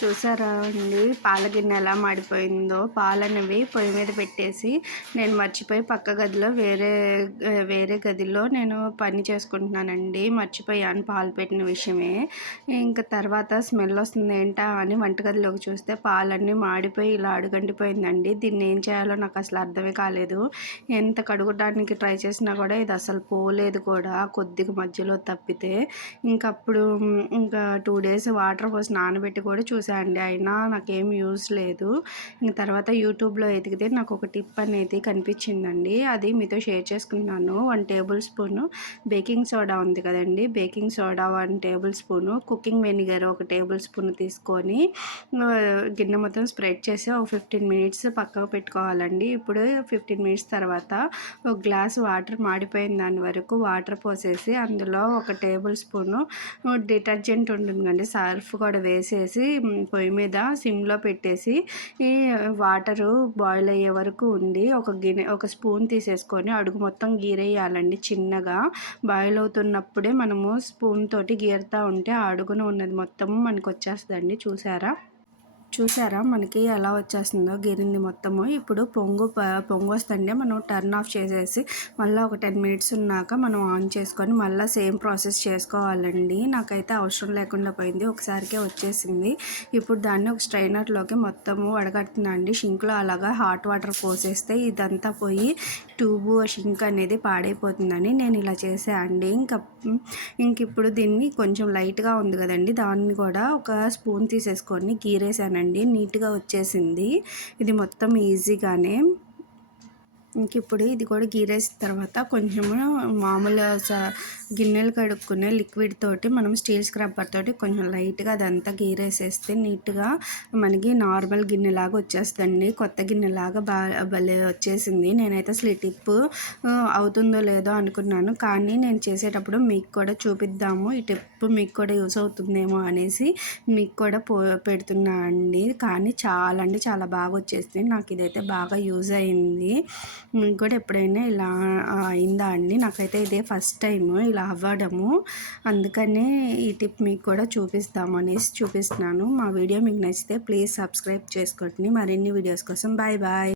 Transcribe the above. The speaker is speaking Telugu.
చూసారా అండి? పాల గిన్నె ఎలా మాడిపోయిందో? పాలనేవి పొయ్యి మీద పెట్టేసి నేను మర్చిపోయి పక్క గదిలో వేరే వేరే గదిలో నేను పని చేసుకుంటున్నానండి. మర్చిపోయాను పాలు పెట్టిన విషయమే. ఇంకా తర్వాత స్మెల్ వస్తుంది ఏంటా అని వంటగదిలోకి చూస్తే పాలన్నీ మాడిపోయి ఇలా అడుగంటిపోయిందండి దీన్ని ఏం చేయాలో నాకు అసలు అర్థమే కాలేదు. ఎంత కడుగడానికి ట్రై చేసినా కూడా ఇది అసలు పోలేదు కూడా కొద్దిగా మధ్యలో తప్పితే. ఇంకప్పుడు ఇంకా టూ డేస్ వాటర్ పోసి నానబెట్టి కూడా చూసి చూసా అండి. అయినా నాకేం యూజ్ లేదు. ఇంక తర్వాత యూట్యూబ్లో ఎదిగితే నాకు ఒక టిప్ అనేది కనిపించిందండి. అది మీతో షేర్ చేసుకున్నాను. One tablespoon baking soda ఉంది కదండి. Baking soda one tablespoon cooking vinegar ఒక టేబుల్ స్పూన్ తీసుకొని గిన్నె మొత్తం స్ప్రెడ్ చేసి ఒక ఫిఫ్టీన్ మినిట్స్ పక్కకు పెట్టుకోవాలండి. ఇప్పుడు ఫిఫ్టీన్ మినిట్స్ తర్వాత ఒక గ్లాస్ వాటర్ మాడిపోయిన దాని వరకు వాటర్ పోసేసి అందులో ఒక టేబుల్ స్పూను డిటర్జెంట్ ఉంటుంది సర్ఫ్ కూడా వేసేసి పొయ్యి మీద సిమ్లో పెట్టేసి ఈ వాటరు బాయిల్ అయ్యే వరకు ఉండి ఒక గిన్నె ఒక స్పూన్ తీసేసుకొని అడుగు మొత్తం గీరేయాలండి చిన్నగా. బాయిల్ అవుతున్నప్పుడే మనము స్పూన్ తోటి గీరుతూ ఉంటే ఆ అడుగున ఉన్నది మొత్తం మనకు వచ్చేస్తుందండి చూసారా? చూసారా? మనకి ఎలా వచ్చేస్తుందో గిరింది మొత్తము. ఇప్పుడు పొంగు పొంగు వస్తుంటే మనం టర్న్ ఆఫ్ చేసేసి మళ్ళీ ఒక టెన్ మినిట్స్ ఉన్నాక మనం ఆన్ చేసుకొని మళ్ళీ సేమ్ ప్రాసెస్ చేసుకోవాలండి. నాకైతే అవసరం లేకుండా పోయింది. ఒకసారికే వచ్చేసింది. ఇప్పుడు దాన్ని ఒక స్ట్రైనర్లోకి మొత్తము వడగడుతున్నా అండి. షింక్లో అలాగా హాట్ వాటర్ పోసేస్తే ఇదంతా పోయి ట్యూబు షింక్ అనేది పాడైపోతుందని నేను ఇలా చేసా అండి. ఇంకా ఇంక ఇప్పుడు దీన్ని కొంచెం లైట్గా ఉంది కదండి. దాన్ని కూడా ఒక స్పూన్ తీసేసుకొని గీరేసానండి అండి. నీట్గా వచ్చేసింది. ఇది మొత్తం ఈజీగానే ఇంక ఇప్పుడు ఇది కూడా గీరేసిన తర్వాత కొంచెము మామూలు గిన్నెలు కడుక్కునే లిక్విడ్ తోటి మనం స్టీల్ స్క్రబ్బర్ తోటి కొంచెం లైట్గా అదంతా గీరేసేస్తే నీట్గా మనకి నార్మల్ గిన్నెలాగా వచ్చేస్తుందండి. కొత్త గిన్నెలాగా బాగా భలే వచ్చేసింది. నేనైతే అసలు ఈ టిప్ అవుతుందో లేదో అనుకున్నాను. కానీ నేను చేసేటప్పుడు మీకు కూడా చూపిద్దాము. ఈ టిప్ మీకు కూడా యూస్ అవుతుందేమో అనేసి మీకు కూడా పో పెడుతున్నా అండి. కానీ చాలా అంటే చాలా బాగా వచ్చేసింది. నాకు ఇదైతే బాగా యూజ్ అయింది. మీకు కూడా ఎప్పుడైనా ఇలా అయిందా అండి? నాకైతే ఇదే ఫస్ట్ టైము ఇలా అవ్వడము. అందుకనే ఈ టిప్ మీకు కూడా చూపిస్తాము అనేసి చూపిస్తున్నాను. మా వీడియో మీకు నచ్చితే ప్లీజ్ సబ్స్క్రైబ్ చేసుకోండి. మరిన్ని వీడియోస్ కోసం బాయ్ బాయ్.